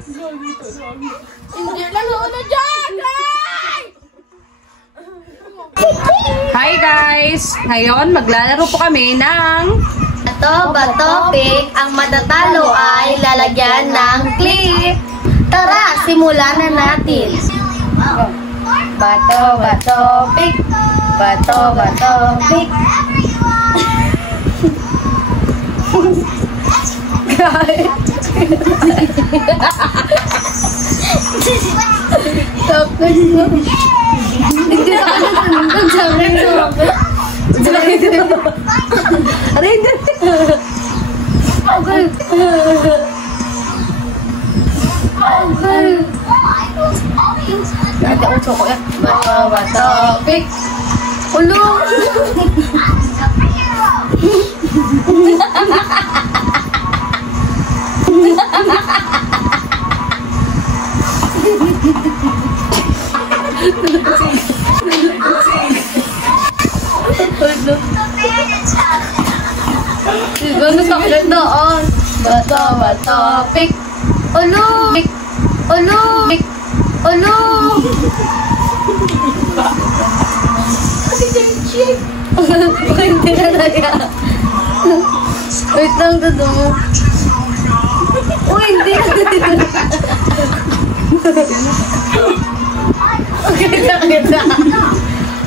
Hindi lalo na dyan! Hi guys! Ngayon, maglalaro po kami ng Topic, ang matatalo ay lalagyan ng clip. Tara, simulan na natin. Topic. Hindi na ka nanti ako choco ya. Topic. Ulo. Gano'n sa akin doon. Topic. Ulo. Hindi na talaga. Wait lang, dado mo. Uy, hindi na talaga. Kita.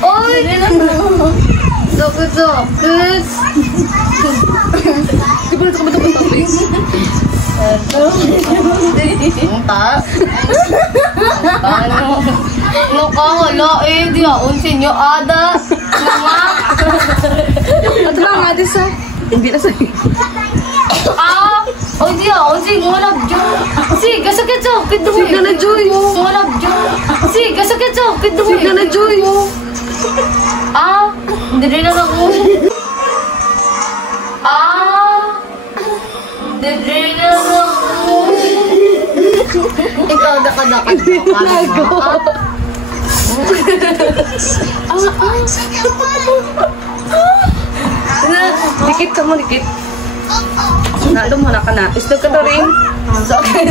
Uy, Dokut. Di ba ito ka ba ito topic? No ka, wala eh. Di aon sinyo, ada. Ito lang nga, Disa. Hindi na sa'yo. Oh, di aon sinyo, wala dyan. Sige, sakit sa kapit mo. Sige na, Joy. Wala dyan. Sige, sakit sa kapit mo. Sige na, Joy. Hindi rin na ako. Ikaw, daka-daka. Hindi na nagawa. Dikit ka mo, dikit. Lumuna ka na. Istog ka to rin. So, okay.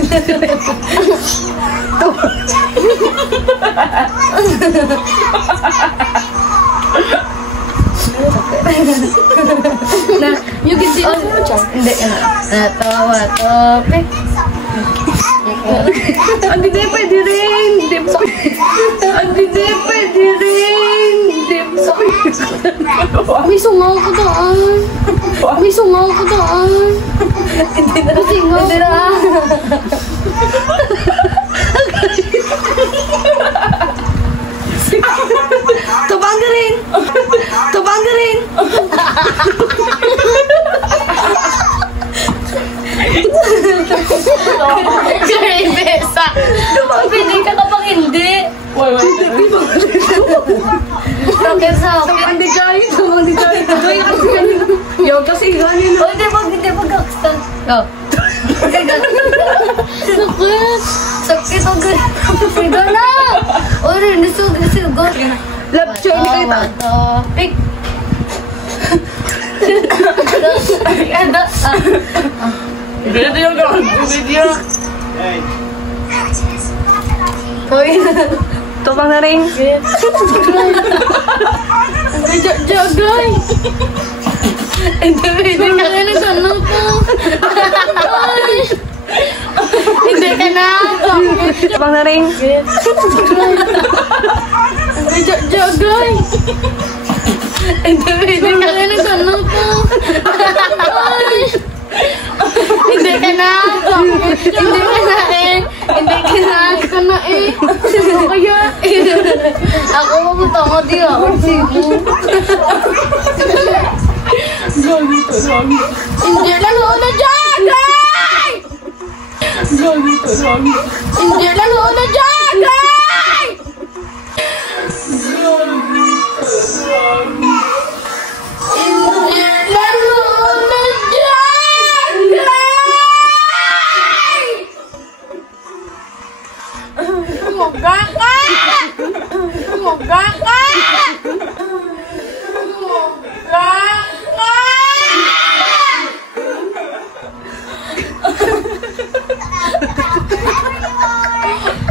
You can see Hindi. Topic. Hindi pwede rin. Hindi pwede rin. May sungaw ko daan. Hindi na. Tubang ka rin. Besa. Pili ka kapag hindi. Bakit sa akin? Tumang di kayo. Yo, kasi ganin. Oh, hindi mag-akstan. Sakit ang gano'n. Sige na. Oh, hindi sugod. Love show ni kita. Topic. Video ka. Video. Hoy. Tubang na rin. Jagay. Hindi ka na ko. Hindi ka na. Tubang na rin. Jagay. Hindi ka na ko. Hindi ka na. Sino kaya? Ako magutama di ako. Hindi lalo na dyan! Hindi lalo na dyan!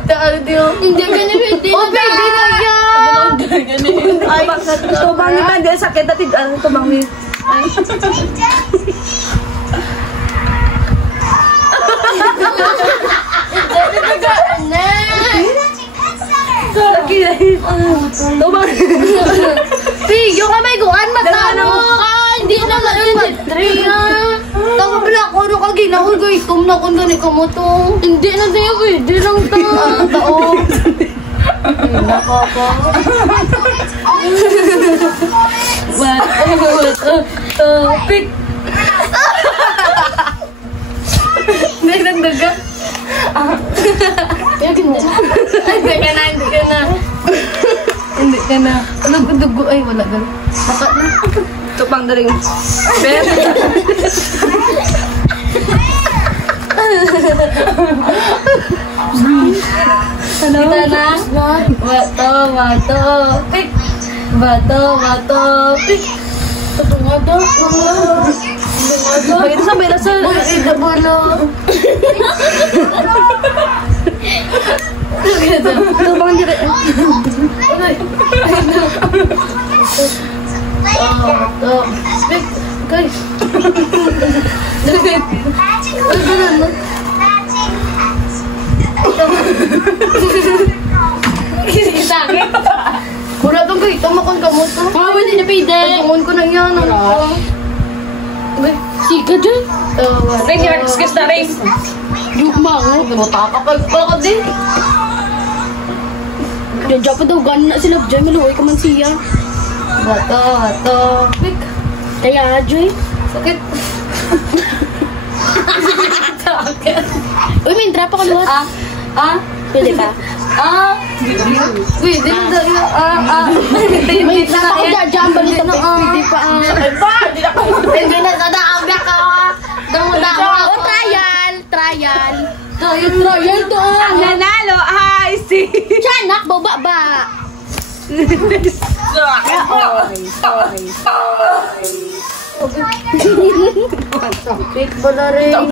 Hindi ganyan, hindi na. Oh, baby na yan. Ay, Tubang ni Bandel, sakit natin. Tubang ni... Ay. Lagi na yun. Tubang. Yung kamay ko, matano ka. Hindi na lang. Tama pala ako, ano ka ginawa ko? Itom na kung gani ka mo to. Hindi na tayo, hindi lang ta. Tao. Nakaka. Pick. Nagdagdaga. Hindi ka na. Hindi ka na. Dugo, ay wala gan. Baka na. Tupang na rin. Ben. Kita na. Bato. Pick. Bato. Pick. Ito nga daw. Bakit sabay na sa... Ito bono. Tupang na rin. Bato. Pick. Guys. Sakit. Mura itong kayo, tumakon ka mo to. Hindi na pwede. Tumakon ko na yan. Sika dyan. Ring, excuse na ring. Yung kumango. Natakapal ka din. Diyan pa daw, gano'n na sila. Diyan, maluhay ka man siya. Bato. Pick. Kaya, Joy. Sakit. Uy, may drop ako luhat. Pwede ba? Pwede na may drop ako dyan, balita na. Pwede pa. Pwede na sa naabyak ka. Damo. Trial to. Ang nanalo ay si... Tiyanak, baba ba? Sorry. Sakit ba na rin?